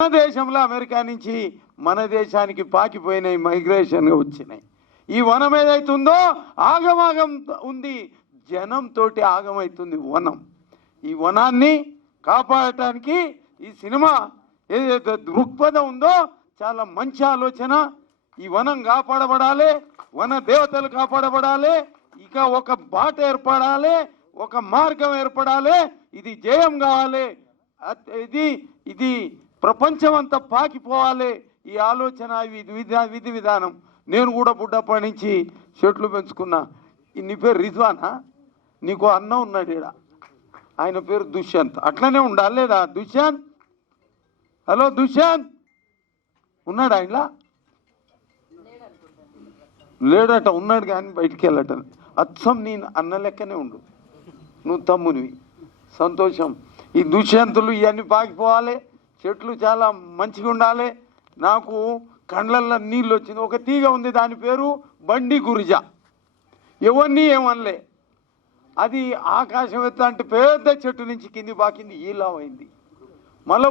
మన దేశంలో అమెరికా నుంచి మన దేశానికి పాకిపోయినాయి, మైగ్రేషన్గా వచ్చినాయి. ఈ వనం ఏదైతుందో ఆగమాగం ఉంది, జనంతో ఆగమవుతుంది వనం. ఈ వనాన్ని కాపాడటానికి ఈ సినిమా ఏదైతే దృక్పథం ఉందో చాలా మంచి ఆలోచన. ఈ వనం కాపాడబడాలి, వన దేవతలు కాపాడబడాలి, ఇక ఒక బాట ఏర్పడాలి, ఒక మార్గం ఏర్పడాలి, ఇది జయం కావాలి, ఇది ప్రపంచం అంతా పాకిపోవాలి. ఈ ఆలోచన విధి విధానం. నేను కూడా బుడ్డప్పటి నుంచి చెట్లు పెంచుకున్నా. నీ పేరు రిజ్వానా? నీకు అన్న ఉన్నాడు ఈడ, ఆయన పేరు దుష్యంత్. అట్లనే ఉండాలి లేదా దుష్యంత్? హలో దుష్యంత్ ఉన్నాడు? ఆయనలా లేడట, ఉన్నాడు కానీ బయటికి వెళ్ళట. అచ్చం నేను అన్న లెక్కనే ఉండు, నువ్వు తమ్మునివి. సంతోషం. ఈ దుష్యంతులు ఇవన్నీ పాకిపోవాలి, చెట్లు చాలా మంచిగా ఉండాలి. నాకు కండ్లల్లో నీళ్ళు వచ్చింది. ఒక తీగ ఉంది, దాని పేరు బండి గురిజ. ఎవరిని ఏమనలే, అది ఆకాశం ఎత్త అంటే పెద్ద చెట్టు నుంచి కింది పాకింది, ఈలా అయింది. మళ్ళీ